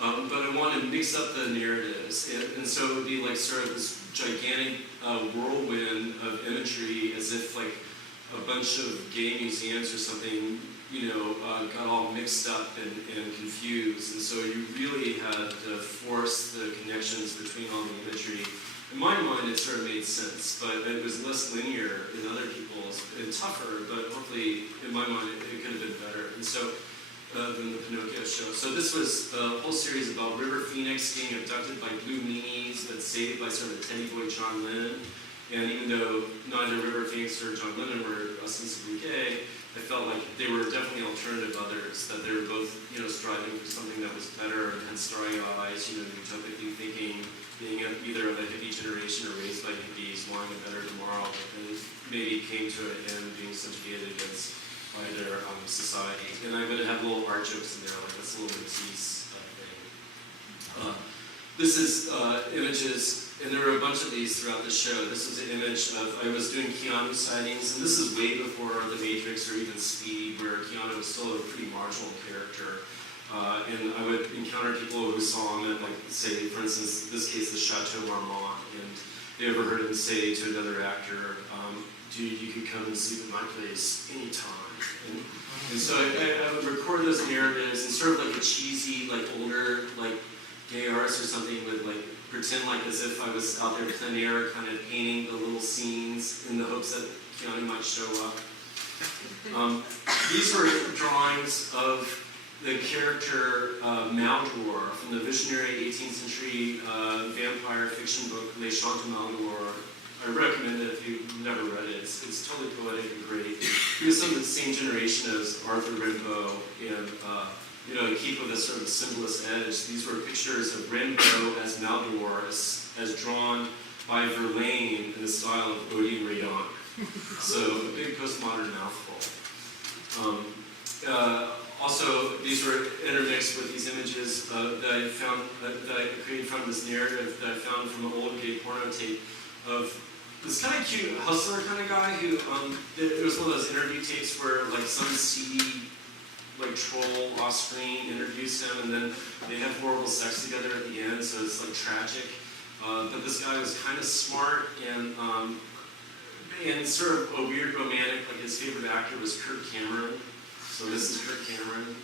but I wanted to mix up the narratives, and so it would be like sort of this gigantic whirlwind of imagery, as if like a bunch of gay museums or something, got all mixed up and confused, and so you really had to force the connections between all the imagery. In my mind, it sort of made sense, but it was less linear in other people's, and tougher, but hopefully, in my mind, it could have been better. And so, than the Pinocchio show. So this was a whole series about River Phoenix being abducted by blue meanies, but saved by sort of teddy boy John Lennon. And even though neither River Phoenix or John Lennon were ostensibly gay, I felt like they were definitely alternative others, that they were both, striving for something that was better and had starry eyes, utopically thinking, being either of a hippie generation or raised by hippies, wanting a better tomorrow, and maybe came to an end being subjugated against by their society. And I would have little art jokes in there, like this little Matisse thing. This is images, and there were a bunch of these throughout the show. This was an image of, I was doing Keanu sightings, and this is way before The Matrix or even Speed, where Keanu was still a pretty marginal character. And I would encounter people who saw him at, like, say, for instance, in this case, the Chateau Marmont, and they overheard him say to another actor, dude, you can come and sleep at my place anytime. And so I would record those narratives, and sort of like a cheesy, like older, like gay artist or something would like pretend like as if I was out there plein air, kind of painting the little scenes in the hopes that Keanu might show up. These were drawings of the character Maldor from the visionary 18th century vampire fiction book Les Chants de Maldor. I recommend it if you've never read it. It's totally poetic and great. He was from the same generation as Arthur Rimbaud, and keep with a sort of symbolist edge. These were pictures of Rimbaud as Maldor, as drawn by Verlaine in the style of Odion Rayon. So a big postmodern mouthful. Also, these were intermixed with these images that I found, that I created from this narrative that I found from an old gay porno tape of this kind of cute hustler kind of guy who, it was one of those interview tapes where like some seedy like troll off screen interviews him, and then they have horrible sex together at the end, so it's like tragic. But this guy was kind of smart and sort of a weird romantic, like his favorite actor was Kirk Cameron. So this is Kirk Cameron,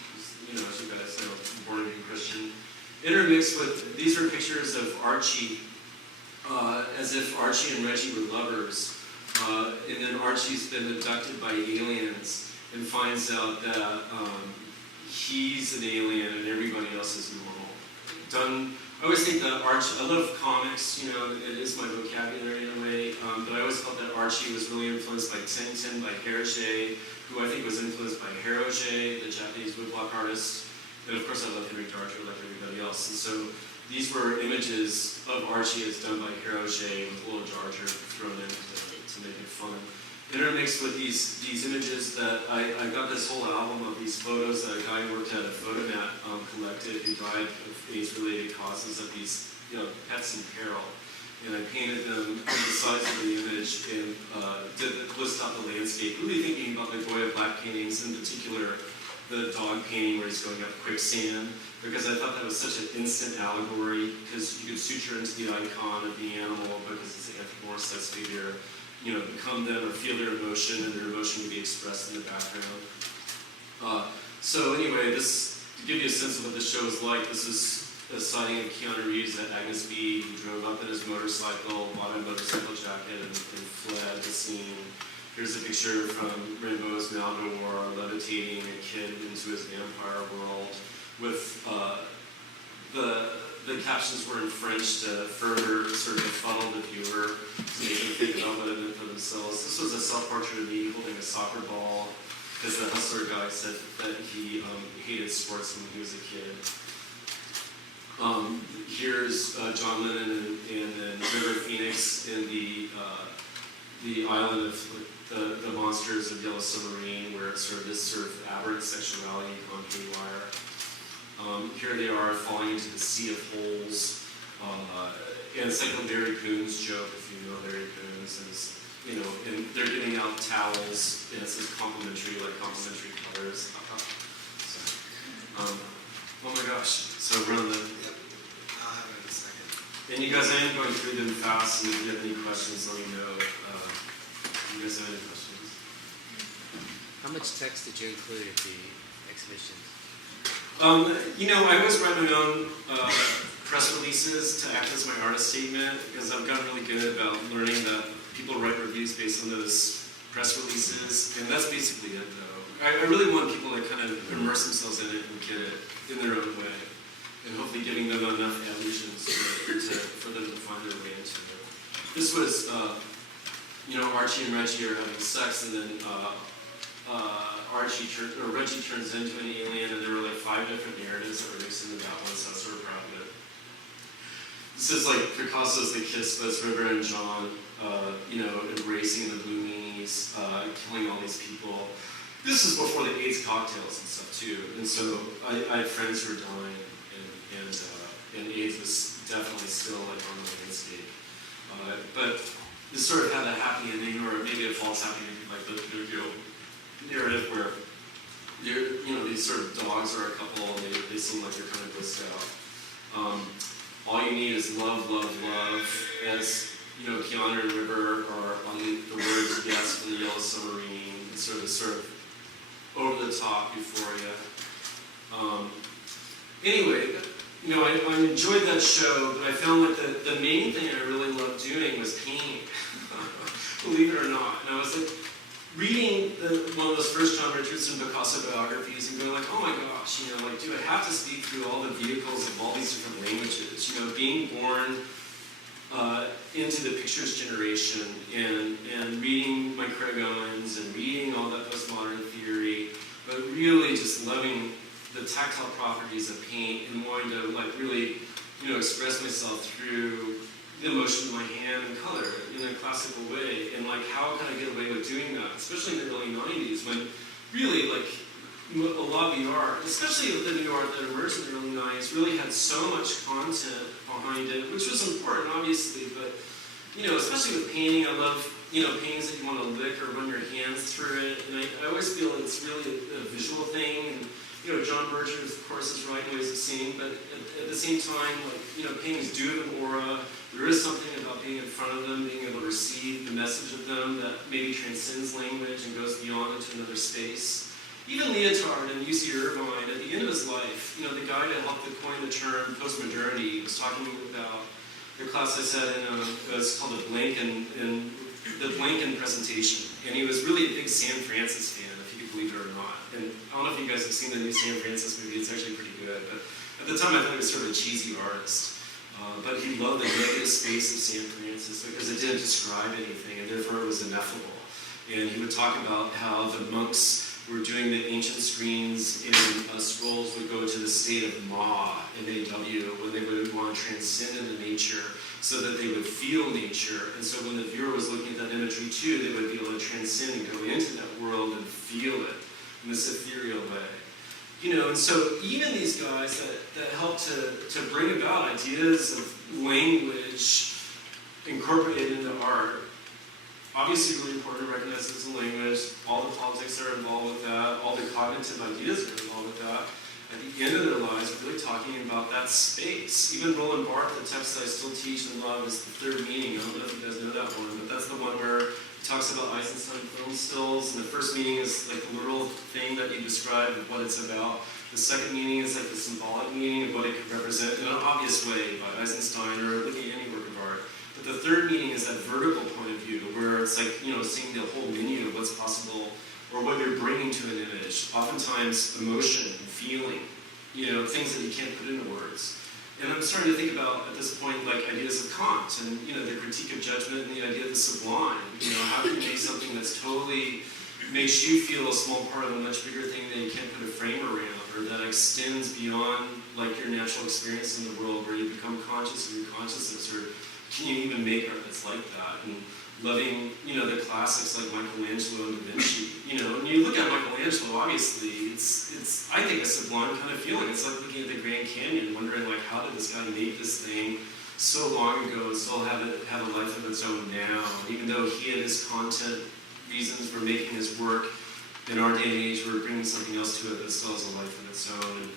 as you guys know, born again Christian. Intermixed with, these are pictures of Archie, as if Archie and Reggie were lovers. And then Archie's been abducted by aliens and finds out that he's an alien and everybody else is normal. I always think that Archie, I love comics, it is my vocabulary in a way, but I always felt that Archie was really influenced by Tintin, by Hergé, who I think was influenced by Hergé, the Japanese woodblock artist, and of course I love Henry Darger like everybody else. And so these were images of Archie as done by Hergé with a little Darger thrown in to make it fun. Intermixed with these images that I got this whole album of these photos that a guy who worked at a photomat collected who died of AIDS-related causes of these pets in peril. And I painted them on the sides of the image and did list out the landscape, really thinking about the Goya black paintings, in particular the dog painting where he's going up quicksand, because I thought that was such an instant allegory, because you could suture into the icon of the animal because it's an anthropomorphized figure. Become them or feel their emotion, and their emotion would be expressed in the background. So anyway, this, to give you a sense of what this show is like, this is a sighting of Keanu Reeves at Agnes B. He drove up in his motorcycle, bought a motorcycle jacket, and fled the scene. Here's a picture from Rimbaud's Maldor levitating a kid into his vampire world with the captions were in French to further sort of befuddle the viewer, to make them think about what it meant for themselves. This was a self-portrait of me holding a soccer ball, because the hustler guy said that he hated sports when he was a kid. Here's John Lennon and River Phoenix in the island of the monsters of Yellow Submarine, where it's sort of this sort of aberrant sexuality on haywire. Here they are falling into the sea of holes. And it's like a Larry Coons joke, if you know Larry Coons. And they're giving out towels, and it says complimentary colors. So, oh my gosh. So we're on the And you guys, I am going through them fast, and if you have any questions, let me know. You guys have any questions? How much text did you include at the exhibitions? I always write my own press releases to act as my artist statement, because I've gotten really good about learning that people write reviews based on those press releases, and that's basically it, though. I really want people to kind of immerse themselves in it and get it in their own way, and hopefully giving them enough allusions for them to find their way into it. This was, Archie and Reggie are having sex, and then Reggie turns into an alien, and there were like 5 different narratives that were mixed into that one, so I was sort of proud of it. This is like Picasso's The Kiss, but it's River and John, embracing the blue meanies, killing all these people. This is before the AIDS cocktails and stuff too, and so I had friends who were dying, and AIDS was definitely still like on the landscape. But this sort of had a happy ending, or maybe a false happy ending, like the narrative where these sort of dogs are a couple, and they seem like they're kind of blissed out. All you need is love, love, love. As Keanu and River are on the words yes for the Yellow Submarine. It's sort of over the top euphoria. Anyway, I enjoyed that show, but I found like the main thing I really loved doing was painting. Believe it or not. And I was like reading one of those first John Richardson Picasso biographies and going like, oh my gosh, do I have to speak through all the vehicles of all these different languages? Being born into the pictures generation and reading my Craig Owens and reading all that postmodern theory, but really just loving the tactile properties of paint and wanting to like really, express myself through the motion of my hand and color in a classical way. And like, how can I get away with doing that? Especially in the early 90s when really like a lot of the art, especially the new art that emerged in the early 90s, really had so much content behind it, which was important, obviously, but, especially with painting, I love, paintings that you want to lick or run your hands through it, and I always feel it's really a visual thing, and, John Berger, of course, is right in ways of seeing, but at the same time, like, paintings do have an aura. There is something about being in front of them, being able to receive the message of them that maybe transcends language and goes beyond into another space. Even Leotard and U.C. Irvine, at the end of his life, the guy that helped to coin the term postmodernity was talking about the class I said it was called the Blanken presentation, and he was really a big San Francis fan, if you could believe it or not. And I don't know if you guys have seen the new San Francis movie; it's actually pretty good. But at the time, I thought he was sort of a cheesy artist. But he loved the negative space of San Francis because it didn't describe anything, and therefore it was ineffable. And he would talk about how the monks were doing the ancient screens, and scrolls would go to the state of Ma, M-A-W, when they would want to transcend into nature so that they would feel nature. And so when the viewer was looking at that imagery too, they would be able to transcend and go into that world and feel it in this ethereal way. And so even these guys that help to bring about ideas of language incorporated into art, obviously really important to recognize it's a language, all the politics that are involved with that, all the cognitive ideas that are involved with that. At the end of their lives, really talking about that space. Even Roland Barthes, the text that I still teach and love, is The Third Meaning. I don't know if you guys know that one, but that's the one where he talks about Eisenstein film stills, and the first meaning is like the literal thing that you describe of what it's about. The second meaning is like the symbolic meaning of what it could represent in an obvious way by Eisenstein or looking at any work of art. But the third meaning is that vertical point of view, where it's like, seeing the whole menu of what's possible or what you're bringing to an image. Oftentimes, emotion, feeling, things that you can't put into words. And I'm starting to think about, at this point, like ideas of Kant and, the critique of judgment and the idea of the sublime. How can you make something that's totally makes you feel a small part of a much bigger thing that you can't put a frame around, or that extends beyond like your natural experience in the world, where you become conscious of your consciousness, or can you even make art that's like that? And loving, the classics like Michelangelo and Da Vinci. When you look at Michelangelo, obviously, it's I think a sublime kind of feeling. It's like looking at the Grand Canyon, wondering like, how did this guy make this thing so long ago and still have a life of its own now? Even though he had his content reasons for making his work, in our day and age, we're bringing something else to it that still has a life of its own. And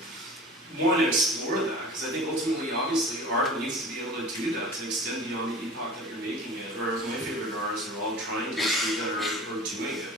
want to explore that, because I think ultimately, obviously, art needs to be able to do that, to extend beyond the epoch that you're making it, or my favorite artists are all trying to do that or doing it.